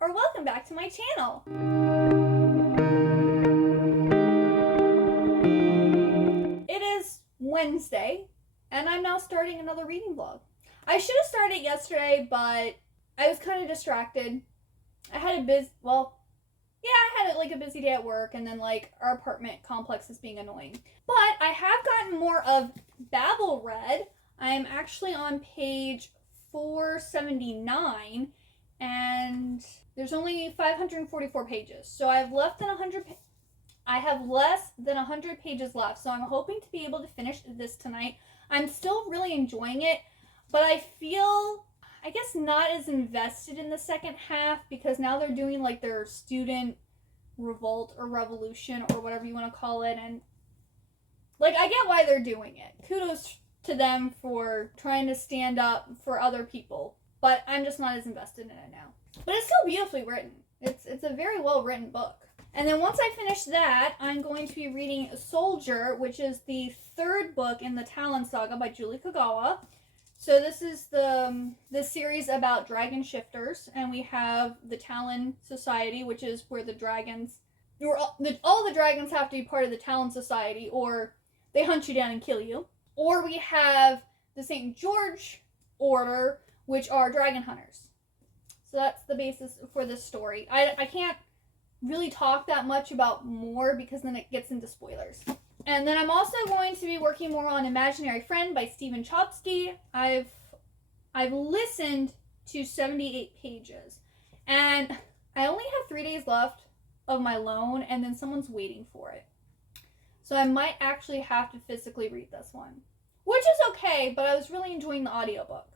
or welcome back to my channel. It is Wednesday, and I'm now starting another reading vlog. I should have started yesterday, but I was kind of distracted. I had a busy day at work, and then our apartment complex is being annoying. But I have gotten more of Babel read. I am actually on page 479, and there's only 544 pages. So I have less than 100 pages left. So I'm hoping to be able to finish this tonight. I'm still really enjoying it, but I feel, I guess, not as invested in the second half because now they're doing their student revolt or revolution or whatever you want to call it, and I get why they're doing it. Kudos to them for trying to stand up for other people, but I'm just not as invested in it now. But it's still beautifully written. It's a very well written book. And then once I finish that, I'm going to be reading Soldier, which is the third book in the Talon Saga by Julie Kagawa. So this is the series about dragon shifters, and we have the Talon Society, which is where the dragons, all the dragons have to be part of the Talon Society, or they hunt you down and kill you. Or we have the St. George Order, which are dragon hunters. So that's the basis for this story. I can't really talk that much about more because then it gets into spoilers. And then I'm also going to be working more on Imaginary Friend by Stephen Chbosky. I've listened to 78 pages, and I only have 3 days left of my loan, and then someone's waiting for it. So I might actually have to physically read this one, which is okay, but I was really enjoying the audiobook.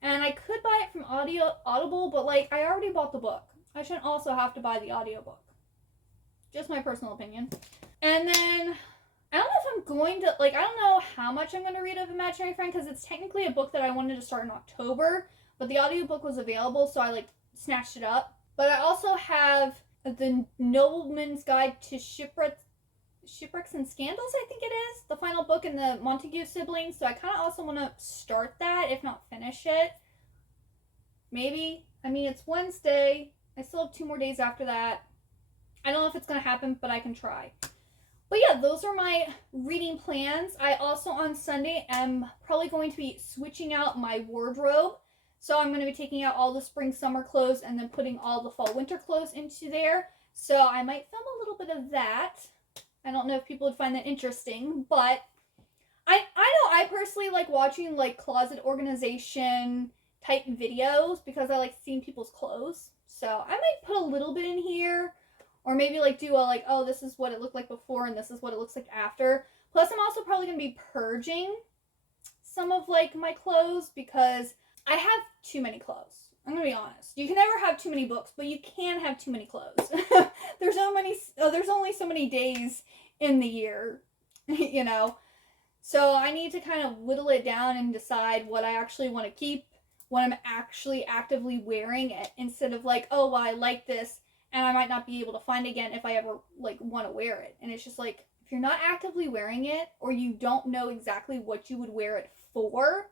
And I could buy it from Audible, but I already bought the book. I shouldn't also have to buy the audiobook. Just my personal opinion. And then I don't know if I'm going to, I don't know how much I'm going to read of Imaginary Friend, because it's technically a book that I wanted to start in October, but the audiobook was available, so I snatched it up. But I also have The Nobleman's Guide to Shipwrecks and Scandals, I think it is, the final book in the Montague siblings. So I kind of also want to start that, if not finish it. Maybe. I mean, it's Wednesday. I still have 2 more days after that. I don't know if it's going to happen, but I can try. But yeah, those are my reading plans. I also, on Sunday, am probably going to be switching out my wardrobe. So I'm going to be taking out all the spring, summer clothes and then putting all the fall, winter clothes into there. So I might film a little bit of that. I don't know if people would find that interesting, but I know I personally like watching closet organization type videos because I like seeing people's clothes. So I might put a little bit in here, or maybe do a oh, this is what it looked like before and this is what it looks like after. Plus I'm also probably going to be purging some of my clothes because I have too many clothes. I'm going to be honest. You can never have too many books, but you can have too many clothes. There's only so many days in the year, you know. So I need to kind of whittle it down and decide what I actually want to keep, what I'm actually actively wearing it, instead of oh, well, I like this and I might not be able to find it again if I ever want to wear it. And it's just if you're not actively wearing it, or you don't know exactly what you would wear it for,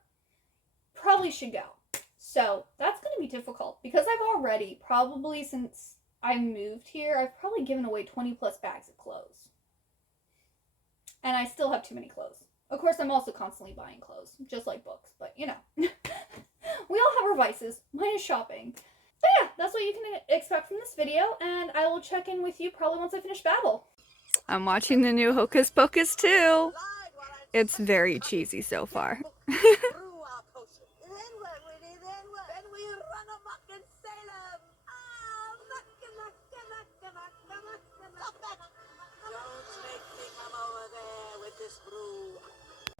probably should go. So that's going to be difficult because I've already, probably since I moved here, I've probably given away 20 plus bags of clothes. And I still have too many clothes. Of course, I'm also constantly buying clothes, just like books, but you know. We all have our vices. Mine is shopping. But yeah, that's what you can expect from this video, and I will check in with you probably once I finish Babel. I'm watching the new Hocus Pocus too. It's very cheesy so far.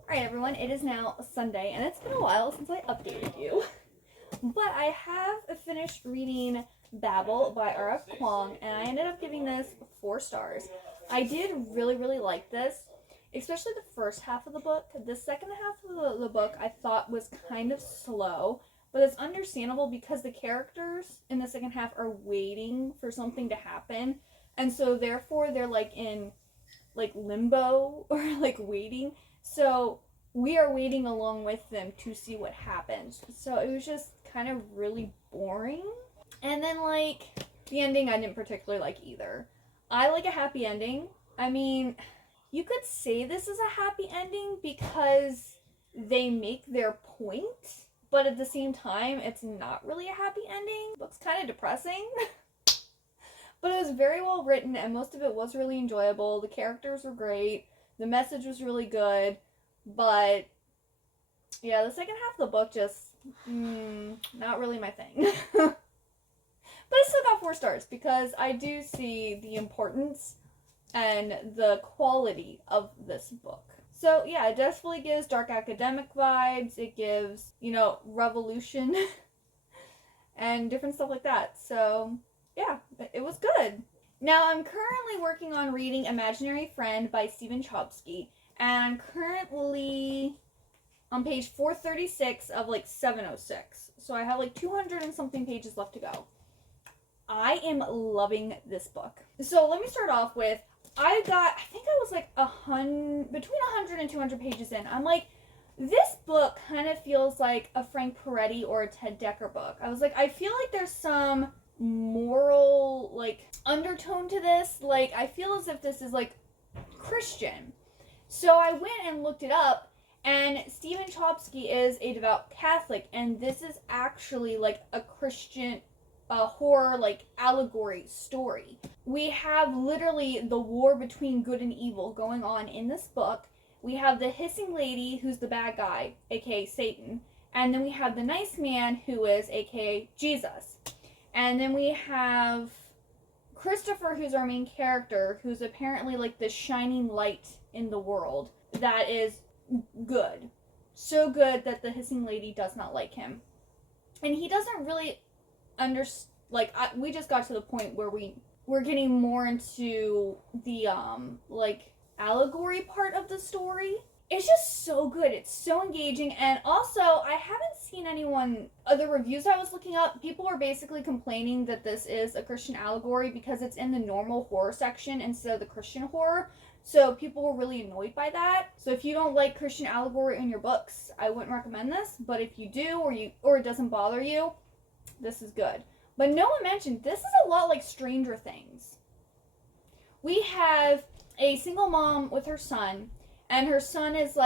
Alright everyone, it is now Sunday, and it's been a while since I updated you. But I have finished reading Babel by R.F. Kuang, and I ended up giving this 4 stars. I did really, really like this, especially the first half of the book. The second half of the book I thought was kind of slow, but it's understandable because the characters in the second half are waiting for something to happen, and so therefore they're in limbo or waiting. So we are waiting along with them to see what happens. So it was just kind of really boring. And then, like, the ending I didn't particularly like either. I like a happy ending. I mean, you could say this is a happy ending because they make their point, but at the same time, it's not really a happy ending. The book's kind of depressing. But it was very well written, and most of it was really enjoyable. The characters were great. The message was really good. But, yeah, the second half of the book just, not really my thing. But I still got 4 stars because I do see the importance and the quality of this book. So, yeah, it definitely gives dark academic vibes. It gives, revolution and different stuff like that. So, yeah, it was good. Now, I'm currently working on reading Imaginary Friend by Stephen Chbosky, and I'm currently on page 436 of, 706. So I have, 200 and something pages left to go. I am loving this book. So let me start off with, I think I was, between 100 and 200 pages in. I'm like, this book kind of feels like a Frank Peretti or a Ted Dekker book. I was like, I feel like there's some moral undertone to this. I feel as if this is Christian. So I went and looked it up, and Stephen Chbosky is a devout Catholic, and this is actually a Christian horror allegory story. We have literally the war between good and evil going on in this book. We have the hissing lady, who's the bad guy, aka Satan, and then we have the nice man, who is aka Jesus. And then we have Christopher, who's our main character, who's apparently the shining light in the world that is good. So good that the hissing lady does not like him. And he doesn't really understand, we just got to the point where we're getting more into the, allegory part of the story. It's just so good. It's so engaging. And also, I haven't seen other reviews I was looking up, people were basically complaining that this is a Christian allegory because it's in the normal horror section instead of the Christian horror. So people were really annoyed by that. So if you don't like Christian allegory in your books, I wouldn't recommend this. But if you do, or it doesn't bother you, this is good. But no one mentioned, this is a lot like Stranger Things. We have a single mom with her son, and her son is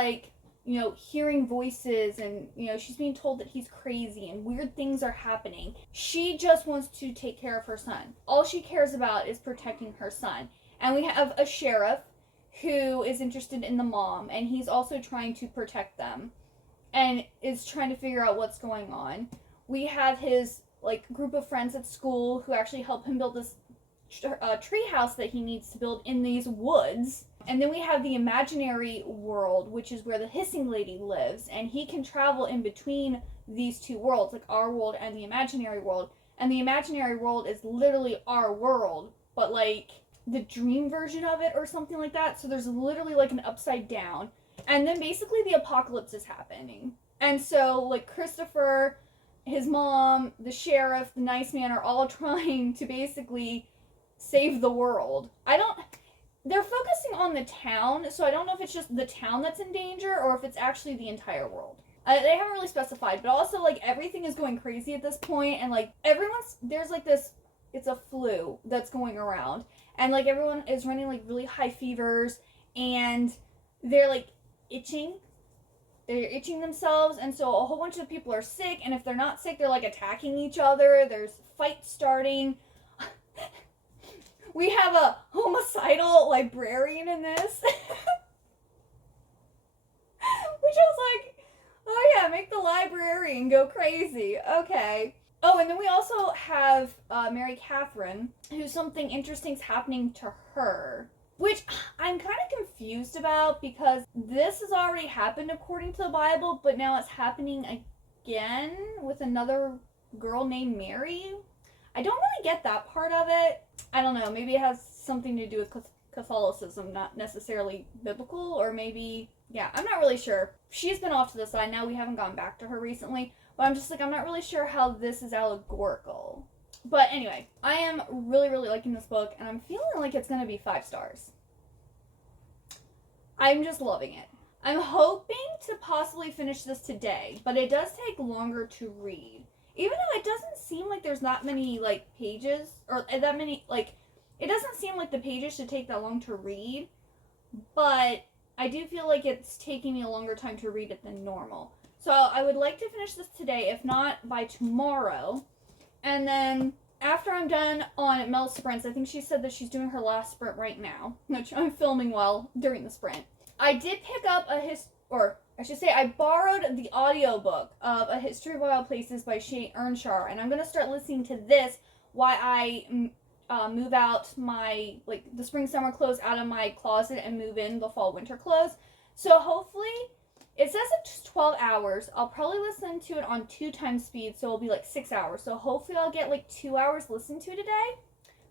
hearing voices, and she's being told that he's crazy and weird things are happening. She just wants to take care of her son. All she cares about is protecting her son. And we have a sheriff who is interested in the mom, and he's also trying to protect them and is trying to figure out what's going on. We have his group of friends at school who actually help him build this tree house that he needs to build in these woods. And then we have the imaginary world, which is where the hissing lady lives, and he can travel in between these two worlds, our world and the imaginary world. And the imaginary world is literally our world, but the dream version of it or something like that. So there's literally an upside down, and then basically the apocalypse is happening. And so Christopher, his mom, the sheriff, the nice man are all trying to basically save the world. They're focusing on the town, so I don't know if it's just the town that's in danger or if it's actually the entire world. They haven't really specified, but also everything is going crazy at this point, and there's this, it's a flu that's going around, and everyone is running really high fevers, and they're itching. They're itching themselves, and so a whole bunch of people are sick, and if they're not sick, they're attacking each other. There's fights starting. We have a homicidal librarian in this. Which I was oh yeah, make the librarian go crazy. Okay. Oh, and then we also have Mary Catherine, who something interesting's happening to her. Which I'm kind of confused about because this has already happened according to the Bible, but now it's happening again with another girl named Mary. I don't really get that part of it. I don't know, maybe it has something to do with Catholicism, not necessarily biblical, or maybe, yeah, I'm not really sure. She's been off to the side now, we haven't gone back to her recently, but I'm just I'm not really sure how this is allegorical. But anyway, I am really, really liking this book, and I'm feeling like it's going to be 5 stars. I'm just loving it. I'm hoping to possibly finish this today, but it does take longer to read. Even though it doesn't seem like there's that many, like, pages, or that many, like, it doesn't seem like the pages should take that long to read, but I do feel like it's taking me a longer time to read it than normal. So I would like to finish this today, if not by tomorrow. And then after I'm done on Mel's sprints, I think she said that she's doing her last sprint right now, which I'm filming while during the sprint. I did pick up I borrowed the audiobook of A History of Wild Places by Shay Earnshaw, and I'm going to start listening to this while I move out my, like, the spring summer clothes out of my closet and move in the fall winter clothes. So hopefully, it says it's 12 hours. I'll probably listen to it on 2 times speed, so it'll be like 6 hours. So hopefully I'll get like 2 hours listened to today,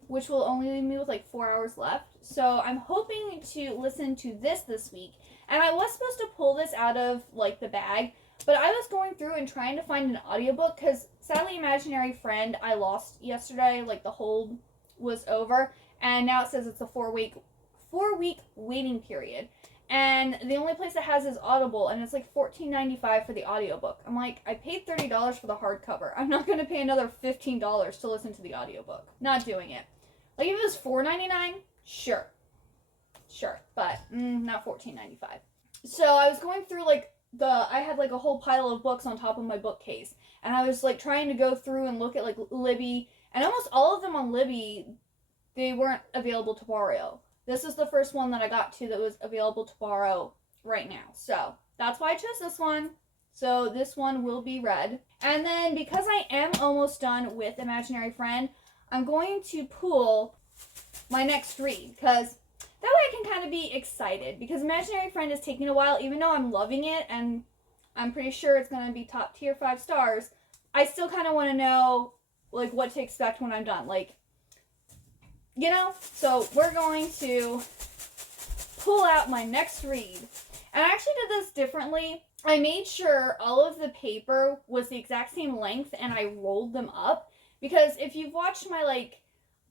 which will only leave me with like 4 hours left. So I'm hoping to listen to this week. And I was supposed to pull this out of like the bag, but I was going through and trying to find an audiobook because sadly Imaginary Friend I lost yesterday, like the hold was over, and now it says it's a 4-week waiting period. And the only place that has is Audible, and it's like $14.95 for the audiobook. I'm like, I paid $30 for the hardcover. I'm not going to pay another $15 to listen to the audiobook. Not doing it. Like, if it was $4.99, sure, but not $14.95. So I was going through, like, I had, like, a whole pile of books on top of my bookcase, and I was, like, trying to go through and look at, like, Libby, and almost all of them on Libby, they weren't available to borrow. This is the first one that I got to that was available to borrow right now. So that's why I chose this one. So this one will be read. And then because I am almost done with Imaginary Friend, I'm going to pull my next read because that way I can kind of be excited because Imaginary Friend is taking a while, even though I'm loving it and I'm pretty sure it's going to be top tier 5 stars. I still kind of want to know like what to expect when I'm done. Like, you know, so we're going to pull out my next read. And I actually did this differently. I made sure all of the paper was the exact same length and I rolled them up. Because if you've watched my, like,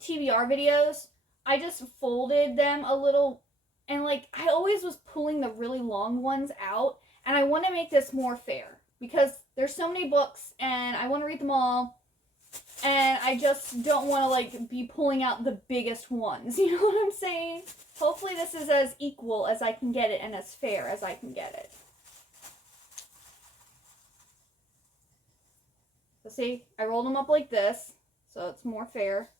TBR videos, I just folded them a little. And, like, I always was pulling the really long ones out. And I want to make this more fair. Because there's so many books and I want to read them all. And I just don't want to, like, be pulling out the biggest ones. You know what I'm saying? Hopefully this is as equal as I can get it and as fair as I can get it. So see, I rolled them up like this, so it's more fair.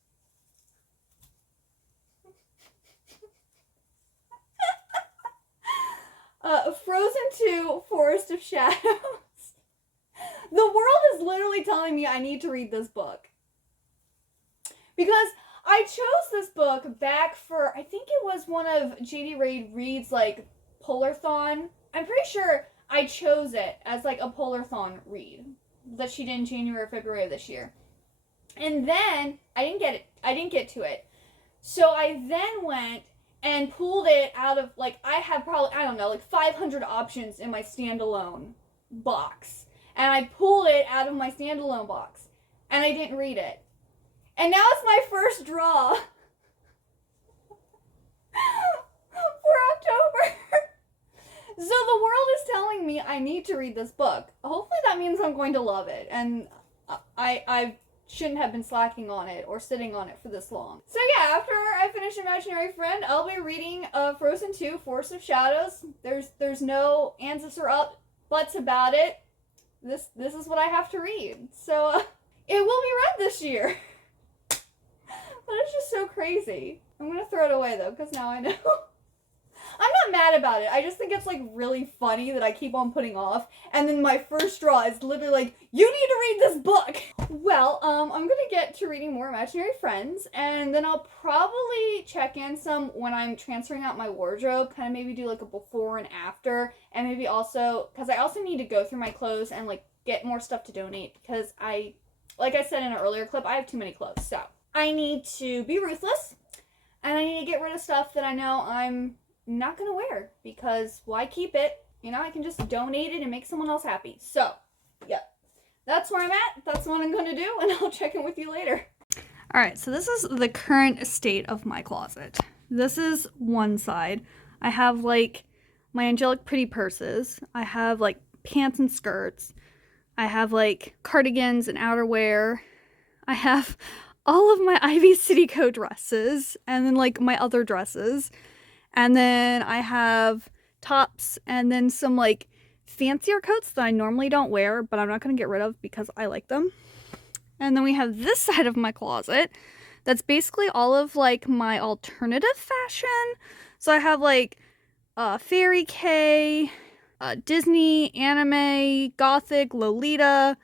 Frozen 2, Forest of Shadows. The world is literally telling me I need to read this book. Because I chose this book back for, I think it was one of J.D. Reid's, like, Polarthon. I'm pretty sure I chose it as, like, a Polarthon read that she did in January or February of this year. And then, I didn't get to it. So I then went and pulled it out of, like, I have probably, I don't know, like 500 options in my standalone box. And I pulled it out of my standalone box. And I didn't read it. And now it's my first draw for October. So the world is telling me I need to read this book. Hopefully that means I'm going to love it. And I shouldn't have been slacking on it or sitting on it for this long. So yeah, after I finish Imaginary Friend, I'll be reading Frozen 2, Forest of Shadows. There's no ands or buts about it. This is what I have to read. So it will be read this year. But it's just so crazy. I'm going to throw it away, though, because now I know. I'm not mad about it. I just think it's, like, really funny that I keep on putting off. And then my first draw is literally like, you need to read this book! Well, I'm going to get to reading more Imaginary Friends. And then I'll probably check in some when I'm transferring out my wardrobe. Kind of maybe do, like, a before and after. And maybe also, because I also need to go through my clothes and, like, get more stuff to donate. Because like I said in an earlier clip, I have too many clothes. So I need to be ruthless, and I need to get rid of stuff that I know I'm not going to wear, because why keep it? You know, I can just donate it and make someone else happy. So, yeah, that's where I'm at. That's what I'm going to do, and I'll check in with you later. All right, so this is the current state of my closet. This is one side. I have, like, my angelic pretty purses. I have, like, pants and skirts. I have like cardigans and outerwear. I have all of my Ivy City Co dresses and then like my other dresses. And then I have tops and then some like fancier coats that I normally don't wear, but I'm not going to get rid of because I like them. And then we have this side of my closet that's basically all of like my alternative fashion. So I have like Fairy K, Disney, anime, gothic, Lolita,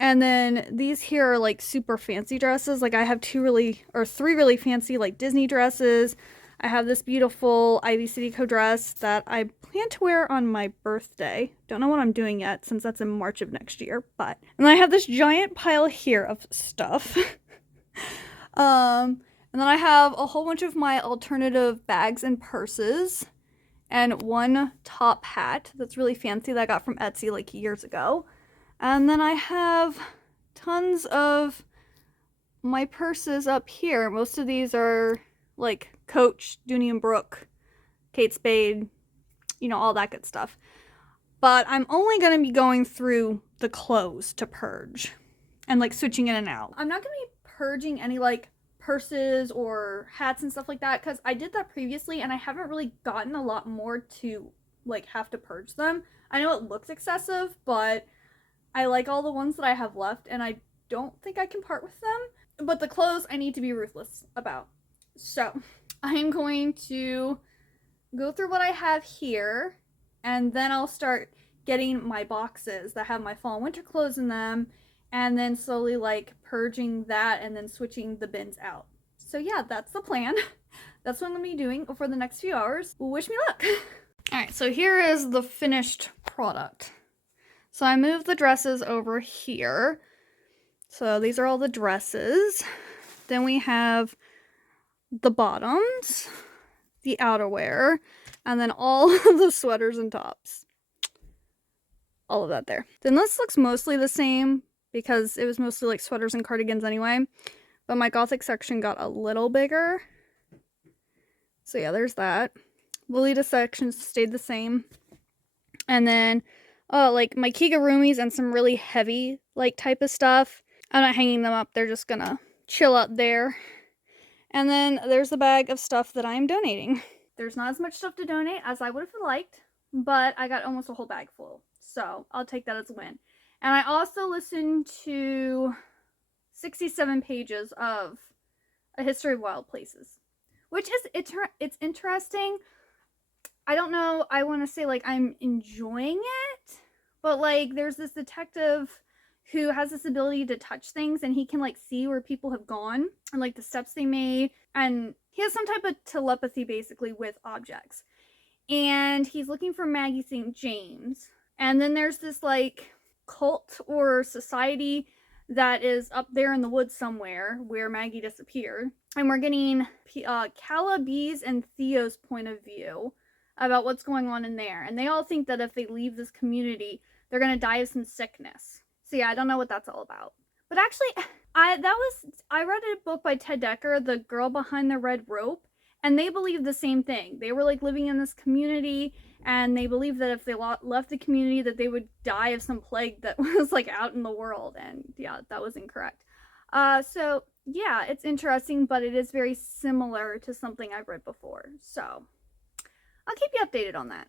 and then these here are like super fancy dresses. Like I have three really fancy like Disney dresses. I have this beautiful Ivy City Co dress that I plan to wear on my birthday. Don't know what I'm doing yet since that's in March of next year, but. And then I have this giant pile here of stuff. And then I have a whole bunch of my alternative bags and purses and one top hat that's really fancy that I got from Etsy like years ago. And then I have tons of my purses up here. Most of these are like Coach, Dooney and Brooke, Kate Spade, you know, all that good stuff. But I'm only going to be going through the clothes to purge and like switching in and out. I'm not going to be purging any like purses or hats and stuff like that because I did that previously and I haven't really gotten a lot more to like have to purge them. I know it looks excessive, but I like all the ones that I have left and I don't think I can part with them. But the clothes I need to be ruthless about. So I'm going to go through what I have here and then I'll start getting my boxes that have my fall and winter clothes in them and then slowly like purging that and then switching the bins out. So yeah, that's the plan. That's what I'm going to be doing for the next few hours. Wish me luck. Alright, so here is the finished product. So I moved the dresses over here. So these are all the dresses. Then we have the bottoms, the outerwear, and then all of the sweaters and tops. All of that there. Then this looks mostly the same because it was mostly like sweaters and cardigans anyway. But my gothic section got a little bigger. So yeah, there's that. Lolita section stayed the same. And then like my kigurumis and some really heavy like type of stuff. I'm not hanging them up. They're just gonna chill out there. And then there's the bag of stuff that I'm donating. There's not as much stuff to donate as I would have liked, but I got almost a whole bag full. So I'll take that as a win. And I also listened to 67 pages of A History of Wild Places, which is, it's interesting. I don't know, I want to say like I'm enjoying it, but like there's this detective who has this ability to touch things and he can like see where people have gone and like the steps they made, and he has some type of telepathy basically with objects, and he's looking for Maggie St. James. And then there's this like cult or society that is up there in the woods somewhere where Maggie disappeared, and we're getting Calla, Bee's, and Theo's point of view about what's going on in there, and they all think that if they leave this community they're gonna die of some sickness. So yeah, I don't know what that's all about. But actually, I read a book by Ted Dekker, The Girl Behind the Red Rope, and they believed the same thing. They were like living in this community, and they believed that if they left the community that they would die of some plague that was like out in the world. And yeah, that was incorrect. So yeah, it's interesting, but it is very similar to something I've read before. So I'll keep you updated on that.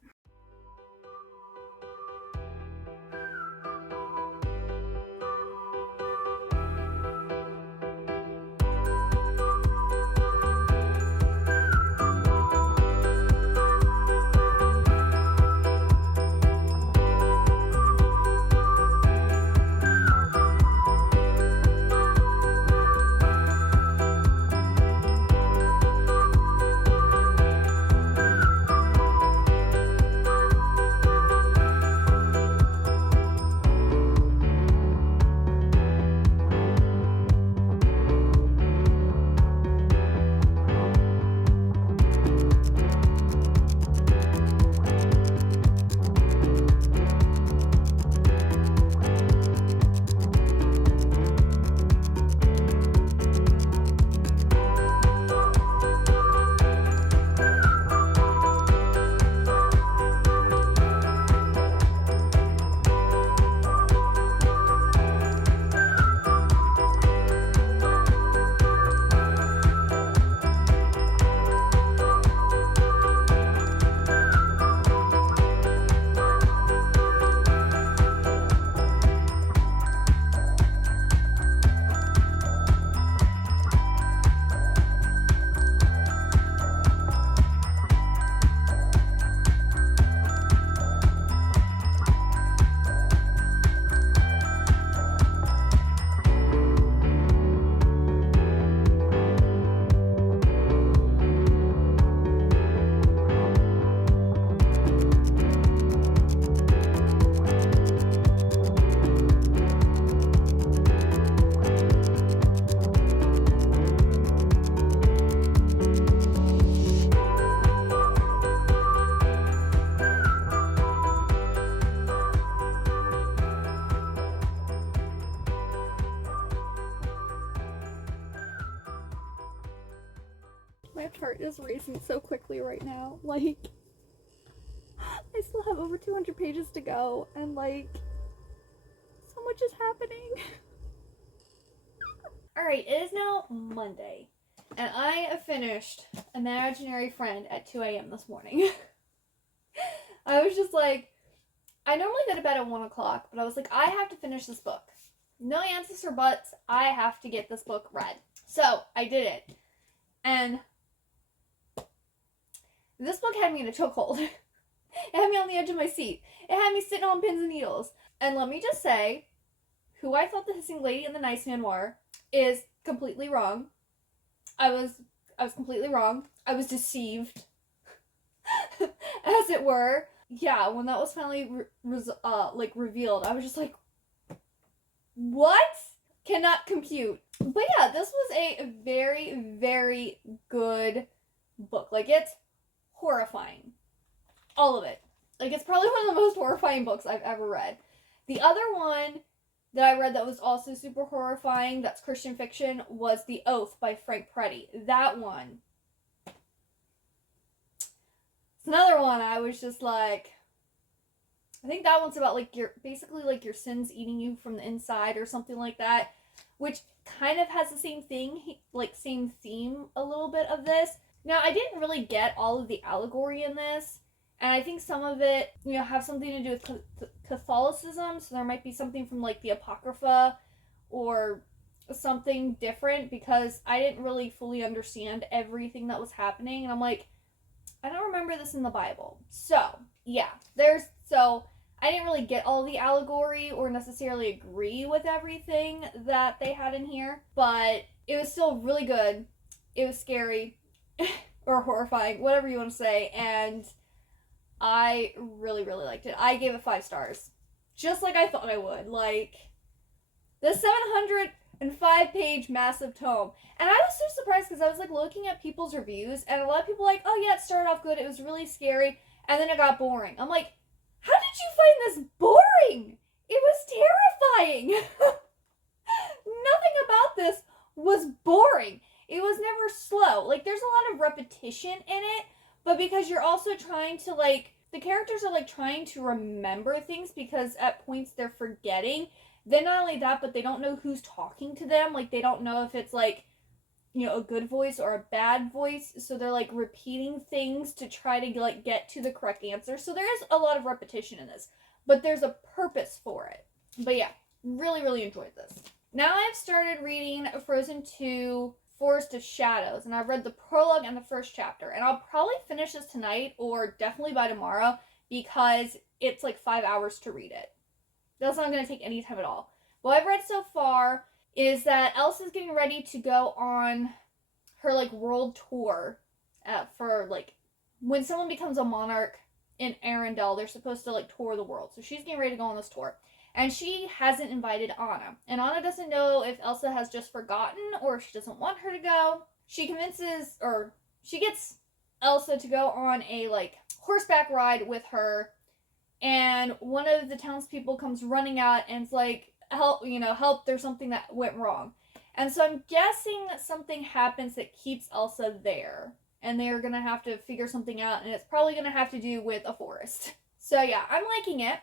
My heart is racing so quickly right now. Like, I still have over 200 pages to go, and like, so much is happening. Alright, it is now Monday, and I have finished Imaginary Friend at 2 a.m. this morning. I was just like, I normally go to bed at 1 o'clock, but I was like, I have to finish this book. No ands or buts, I have to get this book read. So, I did it. And this book had me in a chokehold. It had me on the edge of my seat. It had me sitting on pins and needles. And let me just say, who I thought the hissing lady and the nice man were is completely wrong. I was completely wrong. I was deceived, as it were. Yeah, when that was finally revealed, I was just like, what? Cannot compute. But yeah, this was a very, very good book. Like, it's horrifying. All of it. Like, it's probably one of the most horrifying books I've ever read. The other one that I read that was also super horrifying, that's Christian fiction, was The Oath by Frank Peretti. That one. It's another one I was just like, I think that one's about like basically like your sins eating you from the inside or something like that, which kind of has the same thing, like same theme a little bit of this. Now, I didn't really get all of the allegory in this, and I think some of it, you know, have something to do with Catholicism, so there might be something from like the Apocrypha or something different, because I didn't really fully understand everything that was happening, and I'm like, I don't remember this in the Bible. So, yeah, so I didn't really get all the allegory or necessarily agree with everything that they had in here, but it was still really good. It was scary or horrifying, whatever you want to say, and I really, really liked it. I gave it 5 stars, just like I thought I would. Like, the 705-page massive tome. And I was so surprised because I was like looking at people's reviews, and a lot of people were like, oh yeah, it started off good, it was really scary, and then it got boring. I'm like, how did you find this boring? It was terrifying. Nothing about this was boring. It was never slow. Like, there's a lot of repetition in it, but because you're also trying to, like, the characters are, like, trying to remember things because at points they're forgetting. Then not only that, but they don't know who's talking to them. Like, they don't know if it's, like, you know, a good voice or a bad voice. So they're, like, repeating things to try to, like, get to the correct answer. So there is a lot of repetition in this, but there's a purpose for it. But yeah, really, really enjoyed this. Now I've started reading Frozen 2 Forest of Shadows, and I've read the prologue and the first chapter, and I'll probably finish this tonight or definitely by tomorrow because it's like 5 hours to read it. That's not going to take any time at all. What I've read so far is that Elsa's getting ready to go on her like world tour for like when someone becomes a monarch in Arendelle, they're supposed to like tour the world. So she's getting ready to go on this tour. And she hasn't invited Anna. And Anna doesn't know if Elsa has just forgotten or if she doesn't want her to go. She gets Elsa to go on a, like, horseback ride with her. And one of the townspeople comes running out and is like, help, there's something that went wrong. And so I'm guessing that something happens that keeps Elsa there. And they're going to have to figure something out. And it's probably going to have to do with a forest. So yeah, I'm liking it.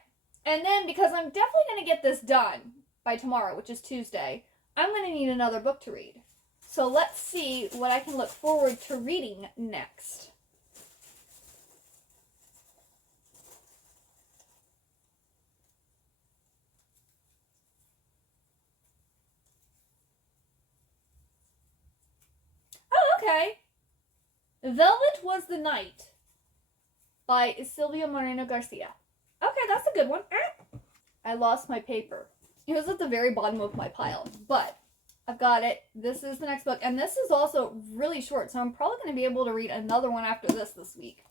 And then, because I'm definitely going to get this done by tomorrow, which is Tuesday, I'm going to need another book to read. So let's see what I can look forward to reading next. Oh, okay. Velvet Was the Night by Silvia Moreno Garcia. Okay, that's a good one. I lost my paper. It was at the very bottom of my pile, but I've got it. This is the next book, and this is also really short, so I'm probably going to be able to read another one after this week.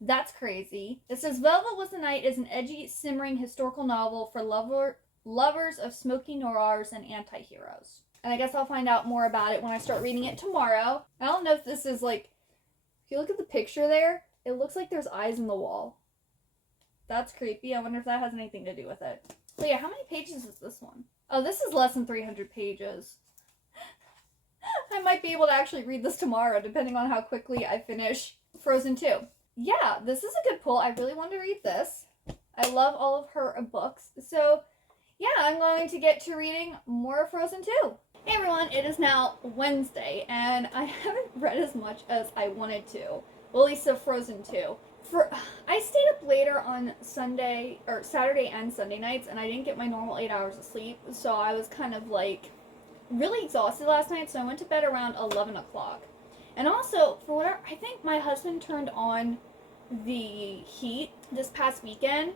That's crazy. It says, Velvet Was the Night is an edgy, simmering historical novel for lovers of smoky noirs and anti-heroes. And I guess I'll find out more about it when I start reading it tomorrow. I don't know if this is like, if you look at the picture there, it looks like there's eyes in the wall. That's creepy. I wonder if that has anything to do with it. So yeah, how many pages is this one? Oh, this is less than 300 pages. I might might be able to actually read this tomorrow, depending on how quickly I finish Frozen 2. Yeah, this is a good pull. I really want to read this. I love all of her books. So, yeah, I'm going to get to reading more Frozen 2. Hey everyone, it is now Wednesday, and I haven't read as much as I wanted to. Well, at least of Frozen 2. I stayed up later on Saturday and Sunday nights, and I didn't get my normal 8 hours of sleep, so I was kind of like really exhausted last night, so I went to bed around 11 o'clock. And also, for whatever, I think my husband turned on the heat this past weekend,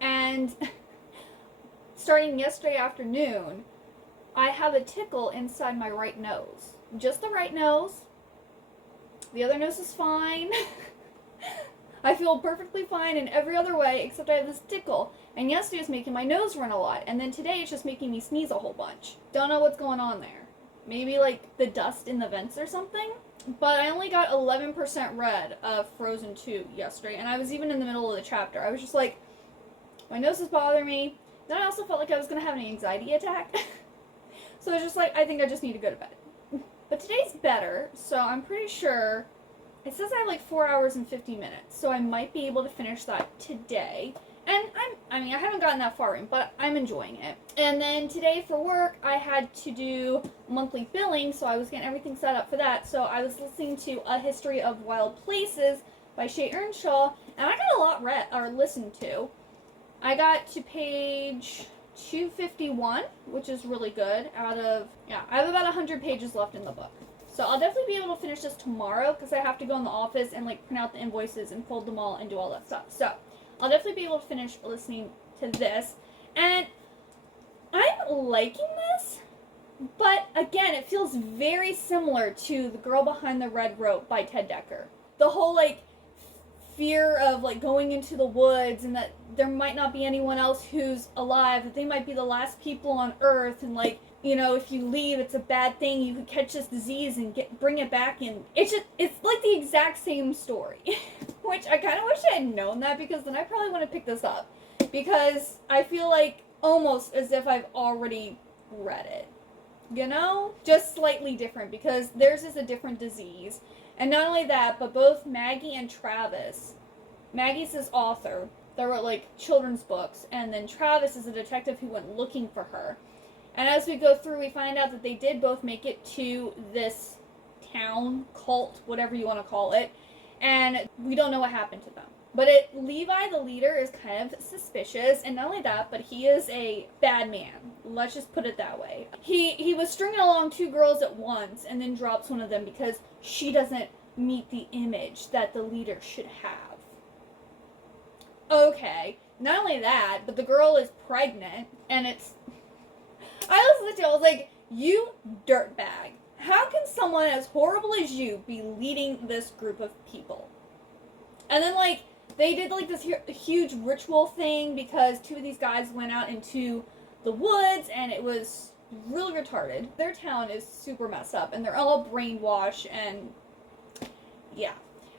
and starting yesterday afternoon, I have a tickle inside my right nose. Just the right nose. The other nose is fine. I feel perfectly fine in every other way except I have this tickle. And yesterday was making my nose run a lot. And then today it's just making me sneeze a whole bunch. Don't know what's going on there. Maybe like the dust in the vents or something. But I only got 11% read of Frozen 2 yesterday. And I was even in the middle of the chapter. I was just like, my nose is bothering me. Then I also felt like I was going to have an anxiety attack. So I was just like, I think I just need to go to bed. But today's better. So I'm pretty sure... It says I have like 4 hours and 50 minutes, so I might be able to finish that today. And I haven't gotten that far in, but I'm enjoying it. And then today for work, I had to do monthly billing, so I was getting everything set up for that. So I was listening to A History of Wild Places by Shay Earnshaw, and I got a lot listened to. I got to page 251, which is really good. I have about 100 pages left in the book. So I'll definitely be able to finish this tomorrow because I have to go in the office and like print out the invoices and fold them all and do all that stuff. So I'll definitely be able to finish listening to this. And I'm liking this, but again, it feels very similar to The Girl Behind the Red Rope by Ted Dekker. The whole like fear of like going into the woods and that there might not be anyone else who's alive, that they might be the last people on Earth, and like, you know, if you leave, it's a bad thing. You could catch this disease and bring it back in. It's like the exact same story, which I kind of wish I had known that, because then I probably want to pick this up, because I feel like almost as if I've already read it, you know? Just slightly different, because theirs is a different disease. And not only that, but both Maggie and Travis, Maggie's this author that wrote like children's books, and then Travis is a detective who went looking for her. And as we go through, we find out that they did both make it to this town, cult, whatever you want to call it, and we don't know what happened to them. But Levi, the leader, is kind of suspicious, and not only that, but he is a bad man. Let's just put it that way. He was stringing along 2 girls at once, and then drops one of them because she doesn't meet the image that the leader should have. Okay, not only that, but the girl is pregnant, and I listened to it, I was like, you dirtbag. How can someone as horrible as you be leading this group of people? And then, like, they did, like, this huge ritual thing because 2 of these guys went out into the woods, and it was really retarded. Their town is super messed up, and they're all brainwashed, and yeah.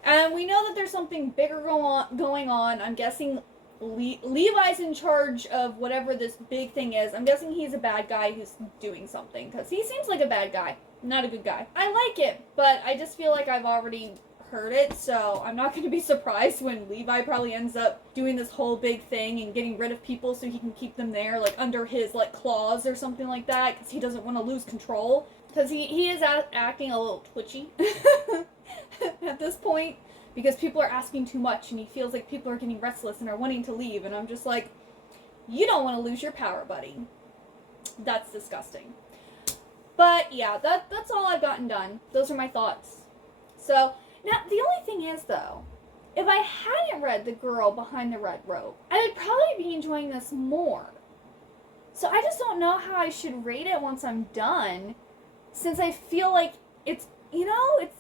And we know that there's something bigger going on. I'm guessing Levi's in charge of whatever this big thing is. I'm guessing he's a bad guy who's doing something, because he seems like a bad guy, not a good guy. I like it, but I just feel like I've already heard it, so I'm not going to be surprised when Levi probably ends up doing this whole big thing and getting rid of people so he can keep them there, like under his like claws or something like that, because he doesn't want to lose control. Because he is acting a little twitchy at this point, because people are asking too much, and he feels like people are getting restless and are wanting to leave, and I'm just like, you don't want to lose your power, buddy. That's disgusting. But yeah, that's all I've gotten done. Those are my thoughts. So, now, the only thing is, though, if I hadn't read The Girl Behind the Red Rope, I would probably be enjoying this more. So I just don't know how I should rate it once I'm done, since I feel like it's, you know, it's...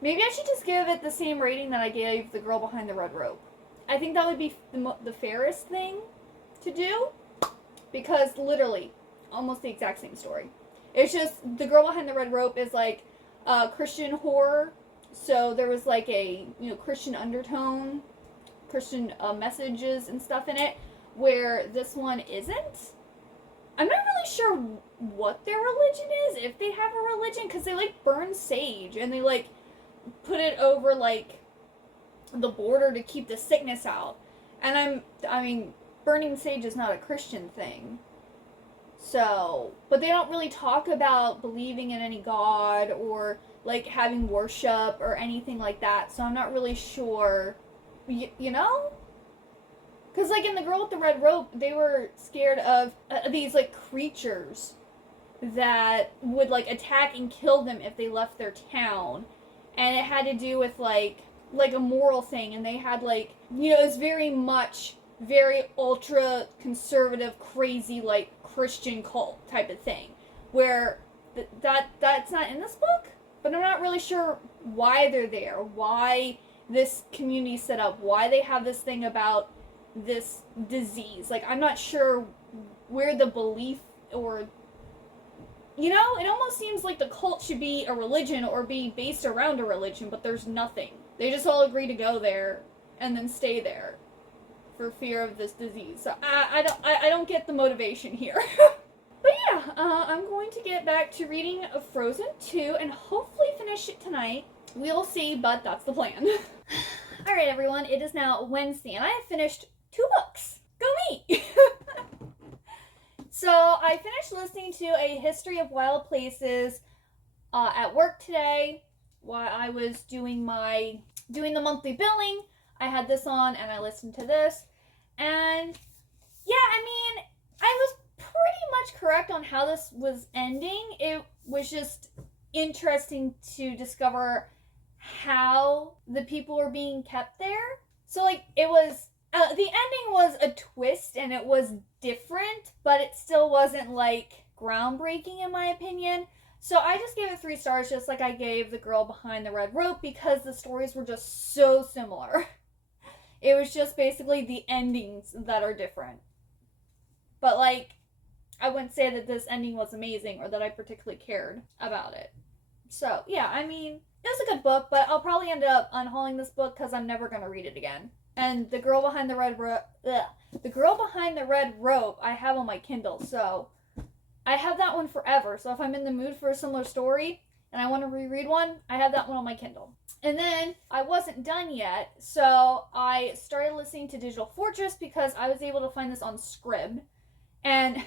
Maybe I should just give it the same rating that I gave The Girl Behind the Red Rope. I think that would be the fairest thing to do, because literally, almost the exact same story. It's just, The Girl Behind the Red Rope is like Christian horror, so there was like a, you know, Christian undertone, Christian messages and stuff in it, where this one isn't. I'm not really sure what their religion is, if they have a religion, because they like burn sage and they like put it over like the border to keep the sickness out. And I mean, burning sage is not a Christian thing. So, but they don't really talk about believing in any god or like having worship or anything like that. So I'm not really sure, you know? Because like in The Girl with the Red Rope, they were scared of these like creatures that would like attack and kill them if they left their town. And it had to do with like a moral thing, and they had like, you know, it's very much very ultra conservative, crazy like Christian cult type of thing, where that's not in this book. But I'm not really sure why they're there, why this community set up, why they have this thing about this disease. Like, I'm not sure where the belief, or, you know, it almost seems like the cult should be a religion or be based around a religion, but there's nothing. They just all agree to go there and then stay there for fear of this disease. So I don't get the motivation here. But yeah, I'm going to get back to reading Frozen 2 and hopefully finish it tonight. We'll see, but that's the plan. Alright everyone, it is now Wednesday and I have finished 2 books. Go me! So I finished listening to A History of Wild Places at work today while I was doing the monthly billing. I had this on and I listened to this. And yeah, I mean, I was pretty much correct on how this was ending. It was just interesting to discover how the people were being kept there. So like it was, the ending was a twist and it was different, but it still wasn't like groundbreaking in my opinion. So I just gave it 3 stars, just like I gave The Girl Behind the Red Rope, because the stories were just so similar. It was just basically the endings that are different. But like, I wouldn't say that this ending was amazing or that I particularly cared about it. So yeah, I mean, it was a good book, but I'll probably end up unhauling this book because I'm never going to read it again. And The Girl Behind the Red Rope, I have on my Kindle, so I have that one forever. So if I'm in the mood for a similar story and I want to reread one, I have that one on my Kindle. And then I wasn't done yet, so I started listening to Digital Fortress because I was able to find this on Scribd. And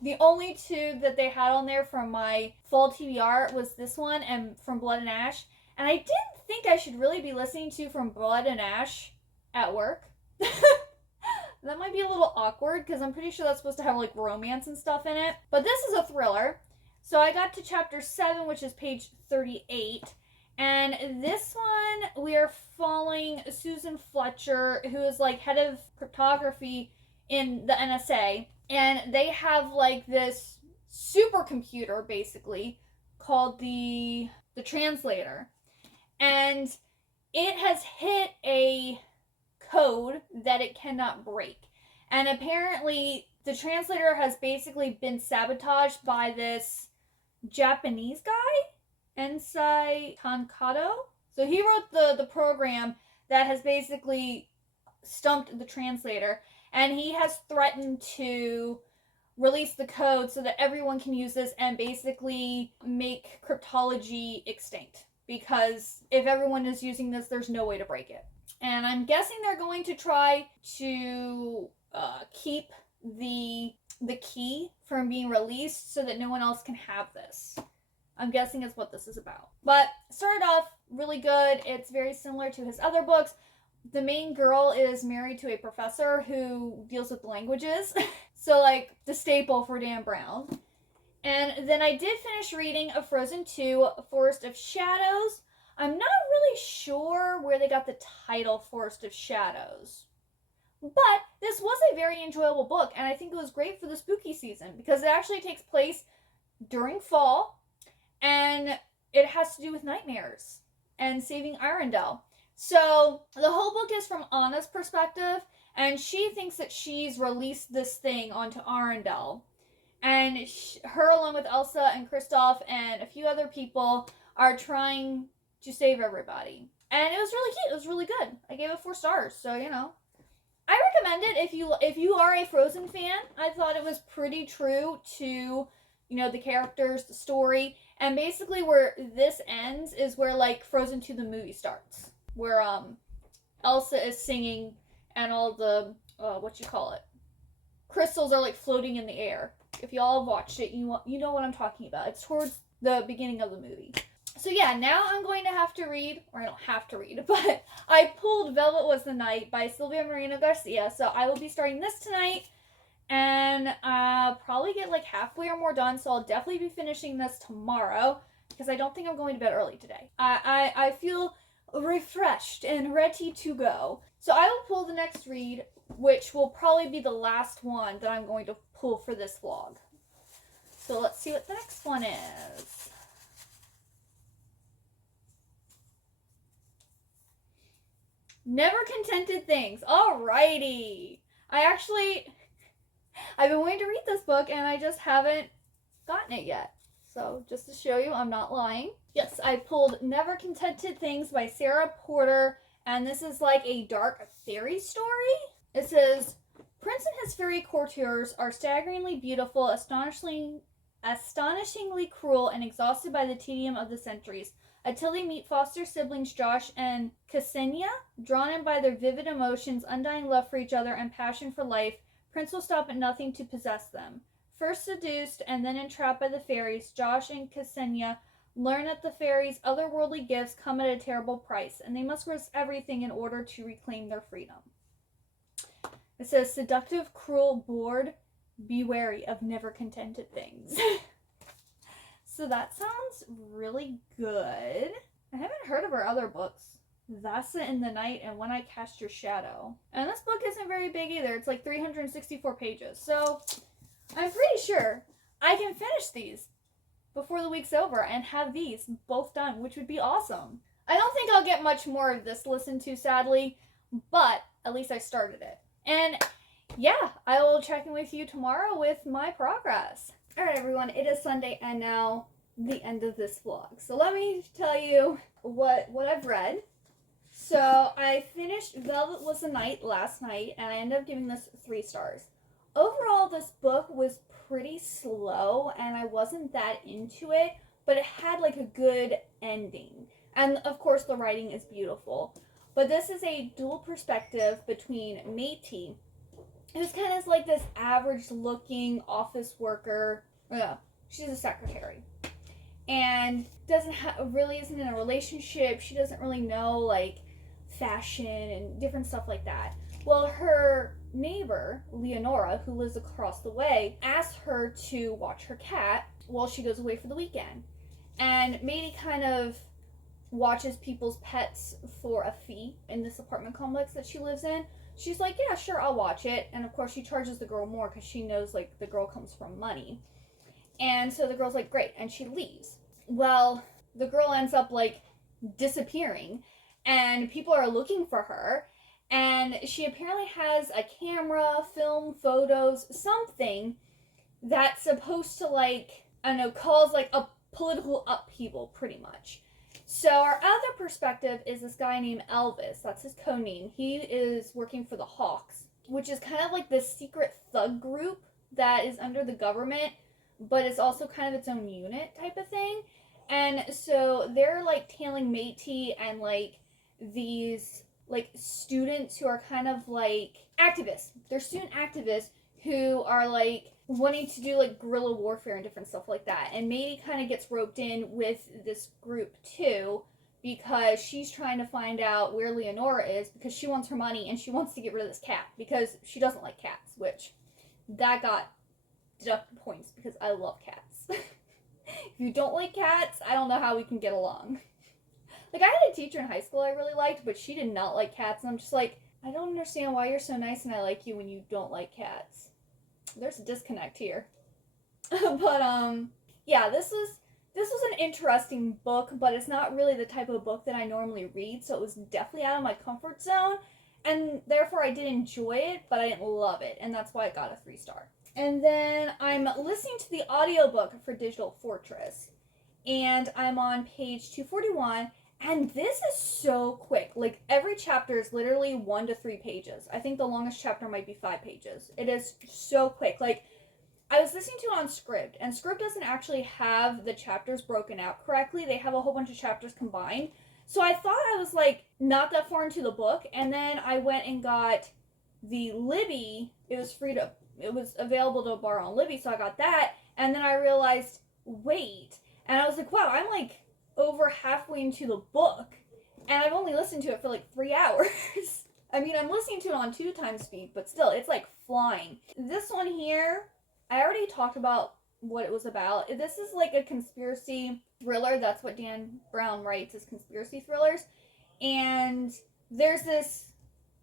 the only 2 that they had on there from my fall TBR was this one and From Blood and Ash. And I didn't think I should really be listening to From Blood and Ash at work. That might be a little awkward because I'm pretty sure that's supposed to have like romance and stuff in it. But this is a thriller. So I got to chapter 7, which is page 38. And this one, we are following Susan Fletcher, who is like head of cryptography in the NSA. And they have like this supercomputer basically called the translator. And it has hit a code that it cannot break. And apparently the translator has basically been sabotaged by this Japanese guy, Ensai Tankado. So he wrote the program that has basically stumped the translator, and he has threatened to release the code so that everyone can use this and basically make cryptology extinct. Because if everyone is using this, there's no way to break it. And I'm guessing they're going to try to keep the key from being released so that no one else can have this. I'm guessing is what this is about. But started off really good. It's very similar to his other books. The main girl is married to a professor who deals with languages. So like the staple for Dan Brown. And then I did finish reading A Frozen 2, Forest of Shadows. I'm not really sure where they got the title Forest of Shadows. But this was a very enjoyable book, and I think it was great for the spooky season because it actually takes place during fall, and it has to do with nightmares and saving Arendelle. So the whole book is from Anna's perspective, and she thinks that she's released this thing onto Arendelle. And her, along with Elsa and Kristoff and a few other people, are trying to save everybody. And it was really cute. It was really good. I gave it 4 stars, so, you know. I recommend it if you are a Frozen fan. I thought it was pretty true to, you know, the characters, the story, and basically where this ends is where like Frozen 2 the movie starts, where Elsa is singing and all the what you call it, crystals are like floating in the air. If y'all have watched it, you know what I'm talking about. It's towards the beginning of the movie. So yeah, now I'm going to have to read, or I don't have to read, but I pulled Velvet Was the Night by Sylvia Moreno Garcia. So I will be starting this tonight, and probably get like halfway or more done. So I'll definitely be finishing this tomorrow because I don't think I'm going to bed early today. I feel refreshed and ready to go. So I will pull the next read, which will probably be the last one that I'm going to pull for this vlog. So let's see what the next one is. Never Contented Things. Alrighty. I've been wanting to read this book and I just haven't gotten it yet. So just to show you, I'm not lying. Yes, I pulled Never Contented Things by Sarah Porter, and this is like a dark fairy story. It says, Prince and his fairy courtiers are staggeringly beautiful, astonishingly cruel, and exhausted by the tedium of the centuries. Until they meet foster siblings Josh and Ksenia, drawn in by their vivid emotions, undying love for each other, and passion for life, Prince will stop at nothing to possess them. First seduced and then entrapped by the fairies, Josh and Ksenia learn that the fairies' otherworldly gifts come at a terrible price, and they must risk everything in order to reclaim their freedom. It says, seductive, cruel, bored, be wary of never contented things. So that sounds really good. I haven't heard of her other books. Vasa in the Night and When I Cast Your Shadow. And this book isn't very big either. It's like 364 pages. So I'm pretty sure I can finish these before the week's over and have these both done, which would be awesome. I don't think I'll get much more of this listened to, sadly, but at least I started it. And yeah, I will check in with you tomorrow with my progress. Alright everyone, it is Sunday and now the end of this vlog. So let me tell you what I've read. So I finished Velvet Was the Night last night and I ended up giving this 3 stars. Overall, this book was pretty slow and I wasn't that into it, but it had like a good ending. And of course the writing is beautiful. But this is a dual perspective between Métis, who's kind of like this average looking office worker. Yeah, she's a secretary. And really isn't in a relationship. She doesn't really know like fashion and different stuff like that. Well, her neighbor, Leonora, who lives across the way, asked her to watch her cat while she goes away for the weekend. And Métis kind of watches people's pets for a fee in this apartment complex that she lives in. She's like, yeah, sure, I'll watch it. And of course she charges the girl more because she knows like the girl comes from money. And so the girl's like, great, and she leaves. Well, the girl ends up like disappearing and people are looking for her. And she apparently has a camera, film, photos, something that's supposed to like, I don't know, cause like a political upheaval pretty much. So our other perspective is this guy named Elvis. That's his code name. He is working for the Hawks, which is kind of like this secret thug group that is under the government, but it's also kind of its own unit type of thing. And so they're like tailing Métis and like these like students who are kind of like activists. They're student activists who are like wanting to do like guerrilla warfare and different stuff like that. And Métis kind of gets roped in with this group too because she's trying to find out where Leonora is because she wants her money and she wants to get rid of this cat because she doesn't like cats, which that got deducted points because I love cats. If you don't like cats, I don't know how we can get along. Like, I had a teacher in high school I really liked, but she did not like cats, and I'm just like, I don't understand why you're so nice and I like you when you don't like cats. There's a disconnect here. But, yeah, this was an interesting book, but it's not really the type of book that I normally read, so it was definitely out of my comfort zone, and therefore I did enjoy it, but I didn't love it, and that's why I got a 3-star. And then I'm listening to the audiobook for Digital Fortress, and I'm on page 241, And this is so quick. Like, every chapter is literally 1 to 3 pages. I think the longest chapter might be 5 pages. It is so quick. Like, I was listening to it on Scribd, and Scribd doesn't actually have the chapters broken out correctly. They have a whole bunch of chapters combined. So I thought I was, like, not that far into the book, and then I went and got the Libby. It was available to borrow on Libby, so I got that, and then I realized, wait, and I was like, wow, I'm, like, over halfway into the book, and I've only listened to it for like 3 hours. I mean, I'm listening to it on 2 times speed, but still, it's like flying. This one here, I already talked about what it was about. This is like a conspiracy thriller. That's what Dan Brown writes, is conspiracy thrillers. And there's this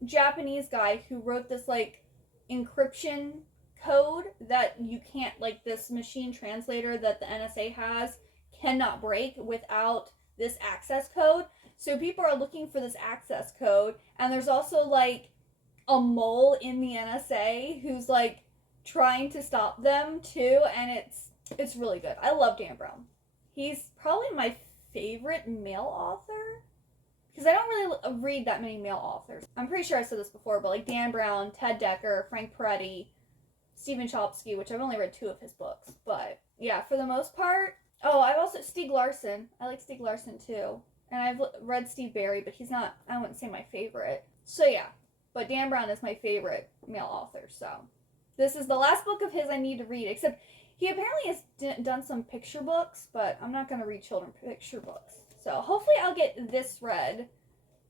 Japanese guy who wrote this like encryption code that you can't, like, this machine translator that the NSA has cannot break without this access code. So people are looking for this access code, and there's also like a mole in the NSA who's like trying to stop them too, and it's really good. I love Dan Brown. He's probably my favorite male author, because I don't really read that many male authors. I'm pretty sure I said this before, but like Dan Brown, Ted Dekker, Frank Peretti, Stephen Chbosky, which I've only read 2 of his books, but yeah, for the most part. Oh, I've also Stieg Larsson. I like Stieg Larsson too. And I've read Steve Barry, but he's not, I wouldn't say my favorite. So yeah, but Dan Brown is my favorite male author, so. This is the last book of his I need to read, except he apparently has done some picture books, but I'm not going to read children picture books. So hopefully I'll get this read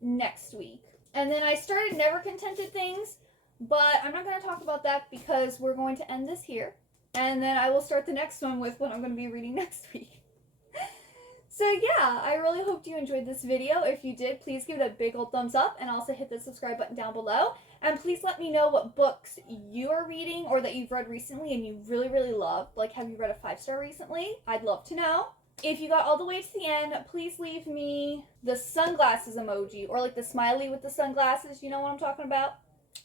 next week. And then I started Never Contented Things, but I'm not going to talk about that because we're going to end this here. And then I will start the next one with what I'm going to be reading next week. So yeah, I really hope you enjoyed this video. If you did, please give it a big old thumbs up, and also hit the subscribe button down below. And please let me know what books you are reading or that you've read recently and you really, really love. Like, have you read a 5-star recently? I'd love to know. If you got all the way to the end, please leave me the sunglasses emoji, or like the smiley with the sunglasses. You know what I'm talking about?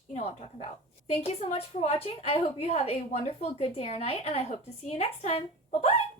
You know what I'm talking about. Thank you so much for watching. I hope you have a wonderful, good day or night, and I hope to see you next time. Bye-bye!